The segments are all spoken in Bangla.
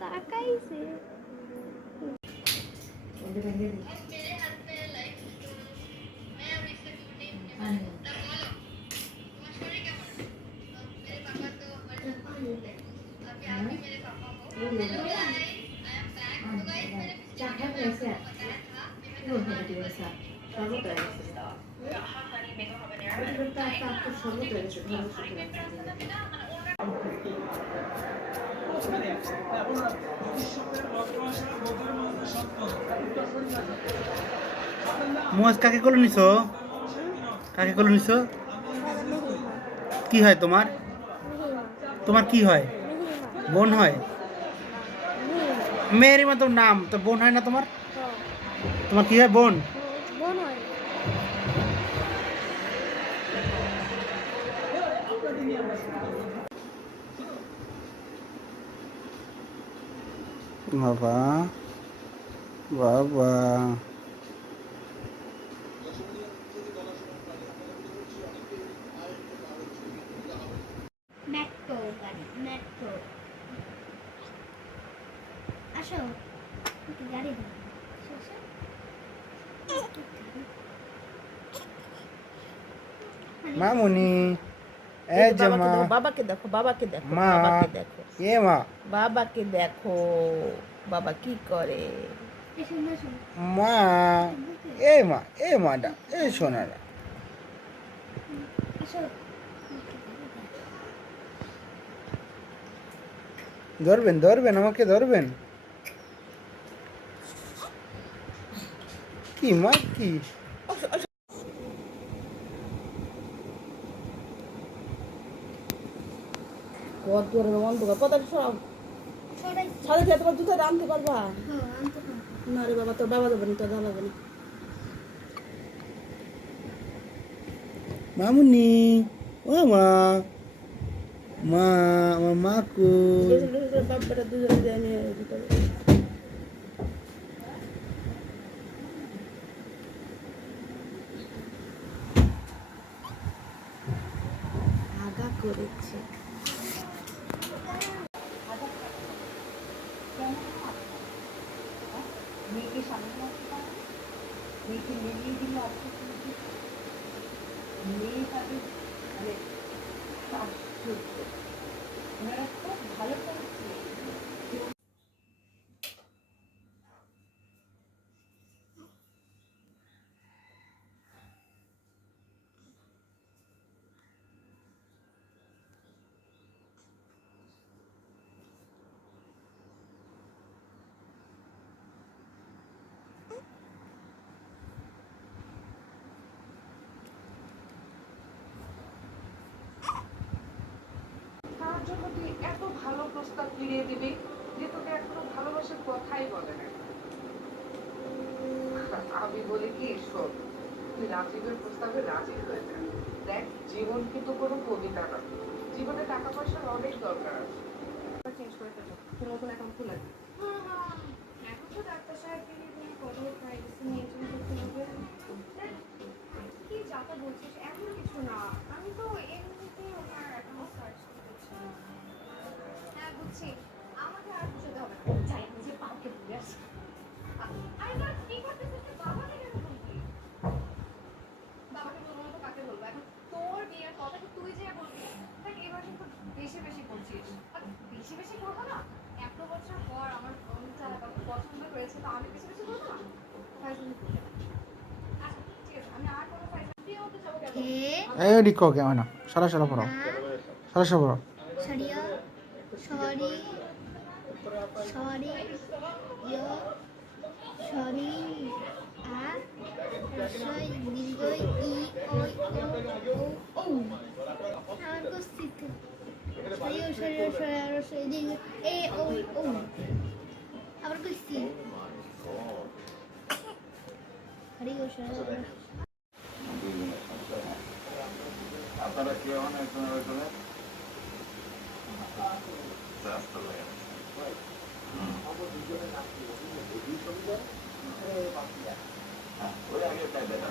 তাকাইছে মুয়াজ কাকে কোলে নিছো? কাকে কোলে নিছো? কি হয় তোমার? তোমার কি হয়? বোন হয়? মেয়েরই মতো নাম তো বোন হয় না তোমার? তোমার কি হয়? বোন? বোন বাবা বাবা মেট্রো গাড়ি মেট্রো আসো। গাড়ি আসো। মামুনি এই যে জামা বাবাকে দেখো বাবাকে দেখো মা বাবাকে দেখো। এ মা। বাবাকে দেখো বাবা কি করে? মা এ মা এ মাটা এ সোনারা। ধরবেন ধরবেন আমাকে ধরবেন। কি মা কি? কত দূরে অন্ধকার পতা সরাও ছাদে খেয়ে তোমার জুতো আনতে পারবা? হ্যাঁ। না রে বাবা তোর বাবা দেবে তোর বাবা দেবে মামুনি ও মা। মা আমার মা কো বাবাটা দুজনে দিয়ে নিয়ে করেছে মেয়েকে স্বামী রাখতে মেয়েকে মিলিয়ে দিলে অপরচুনিটি মেয়ে তাদের খুব ভালো করেছে তার জন্য তুই এত ভালো প্রস্তাব ফিরিয়ে দিবি। যে তোকে এখনও ভালোবাসার কথাই বলে না আমি বলি কি শোন তুই রাজীবের প্রস্তাবে রাজি হয়ে যা। দেখ জীবন কিন্তু কোনো কবিতা না। জীবনে টাকা পয়সার অনেক দরকার আছে। চেঞ্জ করে ফেলো। তোর নতুন অ্যাকাউন্ট খুলে এখন তো ডাক্তার সাহেবকে নিয়ে তুমি কত প্রাইভেসি মেনটেন করতে হবে। কি যা তা বলছিস এমন কিছু না। হ্যাঁ বুঝছি আমাকে আর বুঝতে হবে না। যাই নিজে পাকে ভুলে আসি। আরে কি করতেছিস বাবাকে কেন বলবি? বাবাকে বলব তো কাকে বলব? এখন তোর বিয়ের কথা তো তুই যে বলবি? দেখ এবার কিন্তু বেশি বেশি করছিস বেশি বেশি করব না? এত বছর পর আমার পছন্দ করেছে তো আমি বেশি বেশি করব এই কে? সারা সারা পড়ো। না সারা সারা পড়ো সরিয়া সরি সরি ইয় সরি আ রসই দীর্ঘই ই ও ও ও কস্তিত সরি ও সরি ও সরি আর রসই দীর্ঘ এ ও সরি ও সরি আপনারা কি আরেকজনের রাস্তা লাগে আগে তাই দেয়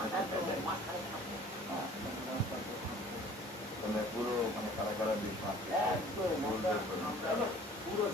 মানে পুরো মানে কারা কারা দিক একদম আপনাকে আমাকে চেনে দেবে না লোকজন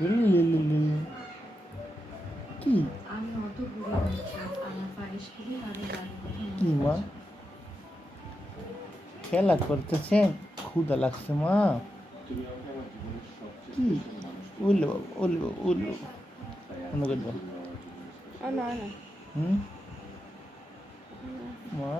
কি আমি অত ঘুরে আমার পারিস খুবই আগে গাড়ি কি মা খেলা করতেছেন ক্ষুদা লাগছে মা কি উল্লে বাবু উল্লে বাবু উল্লে বাবু অন্য করে দাও হুম মা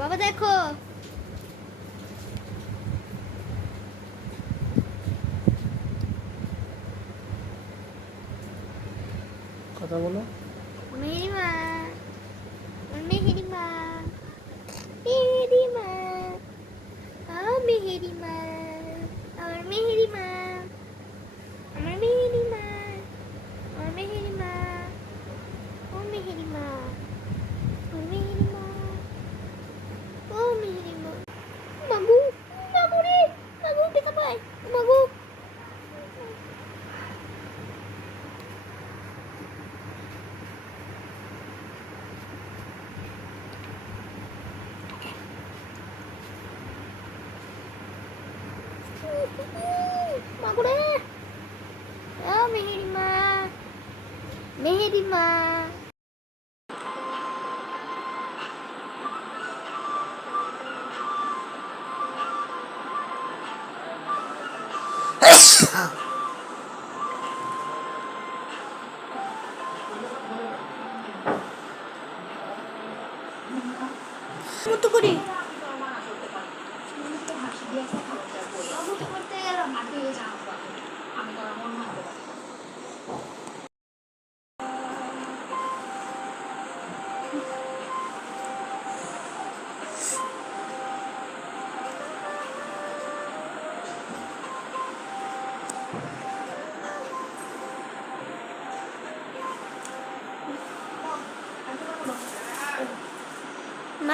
বাবা দেখো কথা বলো।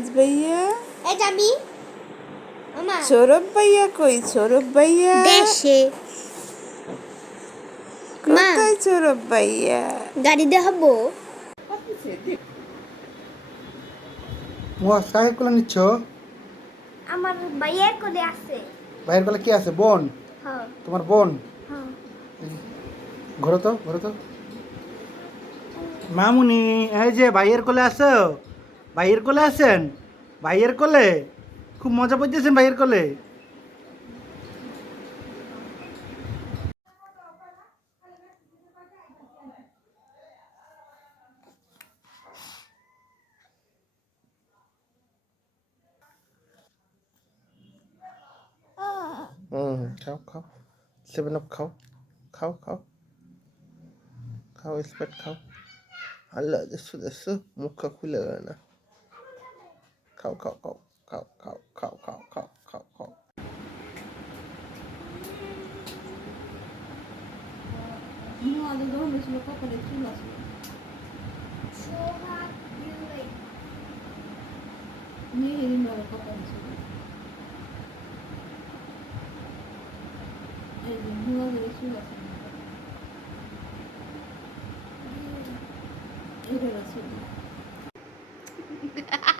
মোয়াজ ভাইয়া? যাবি? মামা সৌরভ ভাইয়া কই? সৌরভ ভাইয়া? দেশে। কোথায় সৌরভ ভাইয়া? গাড়ি দেখাবো মোয়া কাকে কোলে নিচ্ছ? আমার ভাইয়ের কোলে আছে। ভাইয়ের কোলে কি আছে? বোন? হ্যাঁ। তোমার বোন? হ্যাঁ। ঘোরো তো ঘোরো তো। মামুনি এই যে ভাইয়ের কোলে আছো? ভাইয়ের কোলে আছেন? ভাইয়ের কোলে? খুব মজা পাইতেছেন ভাইয়ের কোলে? হুম, খাও খাও। সেভেন আপ খাও। খাও খাও। খাও স্প্রাইট খাও। আল্লাহ, দেখছ দেখছ? মুখটা খুলে গেল না। 考考考考考考考考考考。你娃子怎么没说考物理数学？说话。你为什么没考政治？哎，你老师也数学差。个差。哈哈。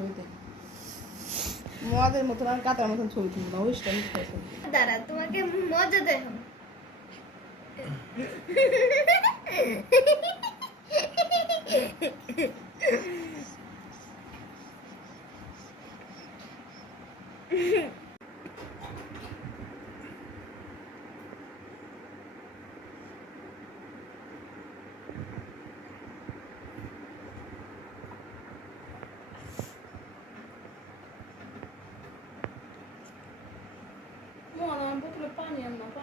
হইতে মদের মতন আর কাতার মতন ছবি তুলবো ওই স্টাইল দাঁড়া, তোমাকে মজা দেখো মনে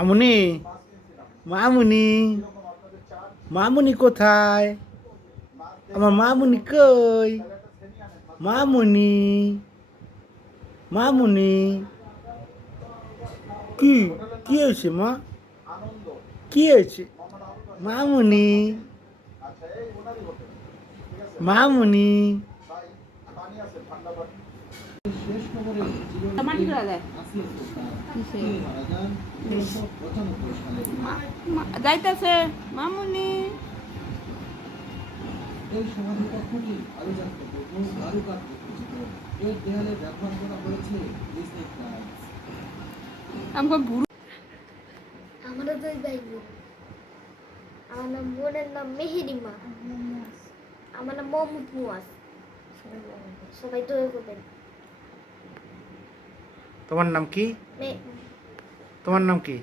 মামুনি মামুনি মামুনি কোথায়? আমার মামুনি কই? মামুনি মামুনি। কি কি হয়েছে মা? কি হয়েছে? মামুনি মামুনি। যাইতেছে মামুনি। এই সমাধি কক্ষটি আলোচনা করব কারুকার্য খচিত এর দেয়ালে ব্যবহার করা হয়েছে বুড়ো আমরা দুই ভাই বোন। আমার নাম বোনের নাম মেহেরিমা আমার নাম মোহাম্মদ মুয়াজ। সবাই দয়া করবেন। তোমার নাম কি? তোমার নাম কি?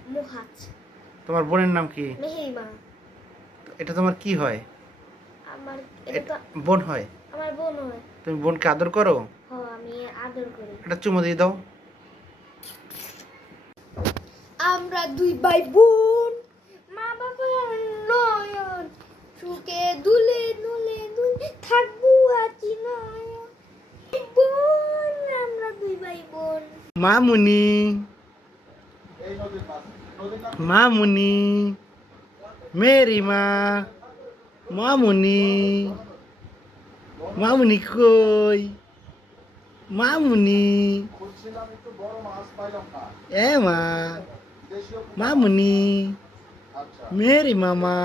তোমার বোনের নাম কি? এটা তোমার কি হয়? আমার বোন হয়? আমার বোন হয়। তুমি বোনকে আদর করো? আমি আদর করি। একটা চুমো দিয়ে দাও। আমরা দুই ভাই বোন মা বাবা নয়ন। সুখে দুলে দুলে দুলে থাকব আছি নয়ন। বোন আমরা দুই ভাই বোন মামুনি। মামুনি। মেরি মা মামুনি। মামুনি কই? মামুনি। এ মা। মামুনি। মেরি মামা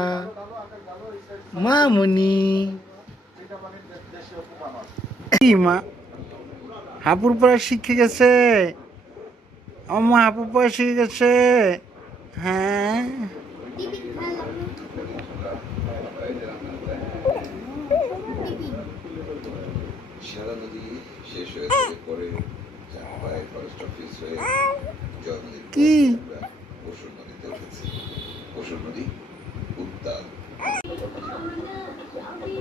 মামুনি। মা। হাপুর পড়া শিখে গেছে। আমার হাপুর পড়া শিখে গেছে। হ্যাঁ। দিদি সারা নদী শেষ হয়ে যাবে পরে চাম্পায় ফরেস্ট অফিস হয়ে জন্মদিন কি? পশুর নদীতে উঠেছি। পশুর নদী উত্তাল।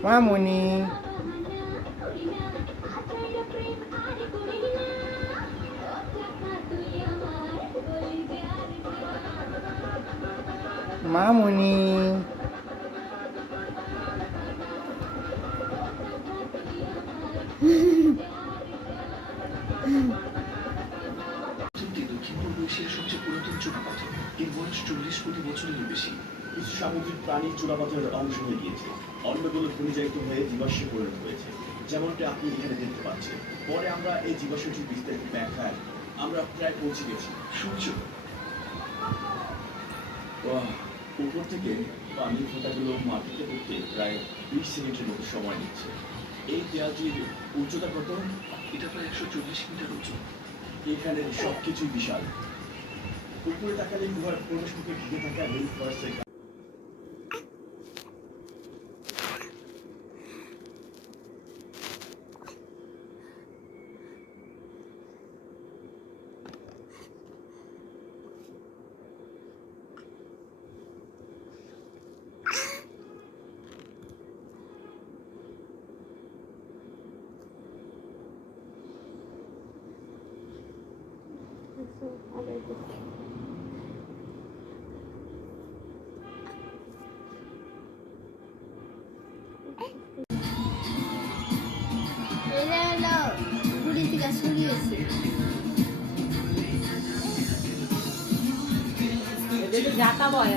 মামুনি। মামুনি। দক্ষিণ পূর্ব এশিয়ার সবচেয়ে পুরাতন চোরাপাথর এর বয়স চল্লিশ কোটি বছরেরও বেশি কিছু সামুদ্রিক প্রাণী চূড়াপাথরের অংশ হয়ে গিয়েছে অন্যগুলো ঘূর্ণিজায়িত হয়ে জীবাশ্মে পরিণত হয়েছে যেমনটা আপনি এখানে দেখতে পাচ্ছেন পরে আমরা এই জীবাশ্মটির বিস্তারিত ব্যাখ্যায় আমরা প্রায় পৌঁছে গেছি। সূর্য। উপর থেকে পানির ফোঁটাগুলো মাটিতে পড়তে প্রায় বিশ সেকেন্ডের মতো সময় নিচ্ছে। এই দেয়ালটির উচ্চতা কত? এটা প্রায় একশো চল্লিশ মিটার উঁচু। এখানে সব কিছুই বিশাল। উপরে তাকালে গুহার প্রবেশ মুখে ঘিরে থাকা রেল ফরেস্টের থেকে সরিয়েছি যাতা বয়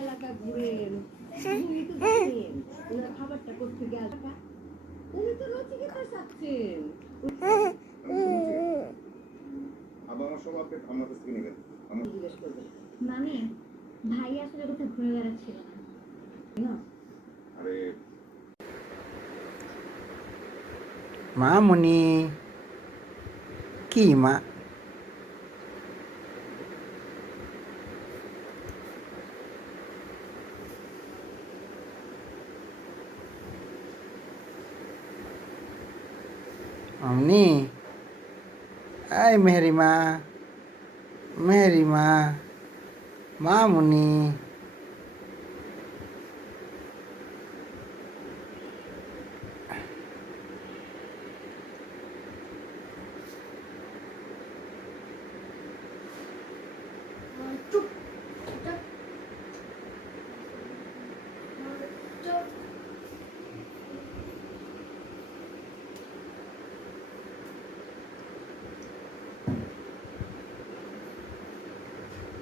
এলাকা ঘুরেন উনি তো জানেন ওনার খাবারটা করতে গেল উনি তো নচিকেতা চাচ্ছেন আবার সব আপনি আমার কাছ থেকে নেবেন আমার জিজ্ঞেস করবেন মামি ভাই আসলে কোথাও ঘুরে বেড়াচ্ছিল না। আরে মামুনি। কি মা মামনি এই মেহরি মা মেহরি মা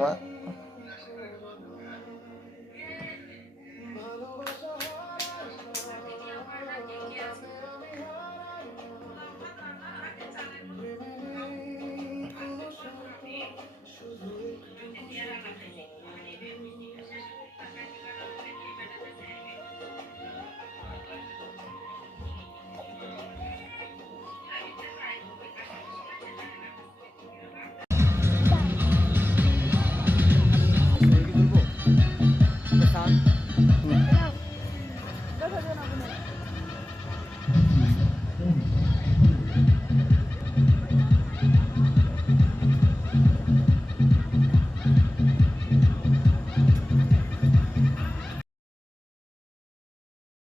মা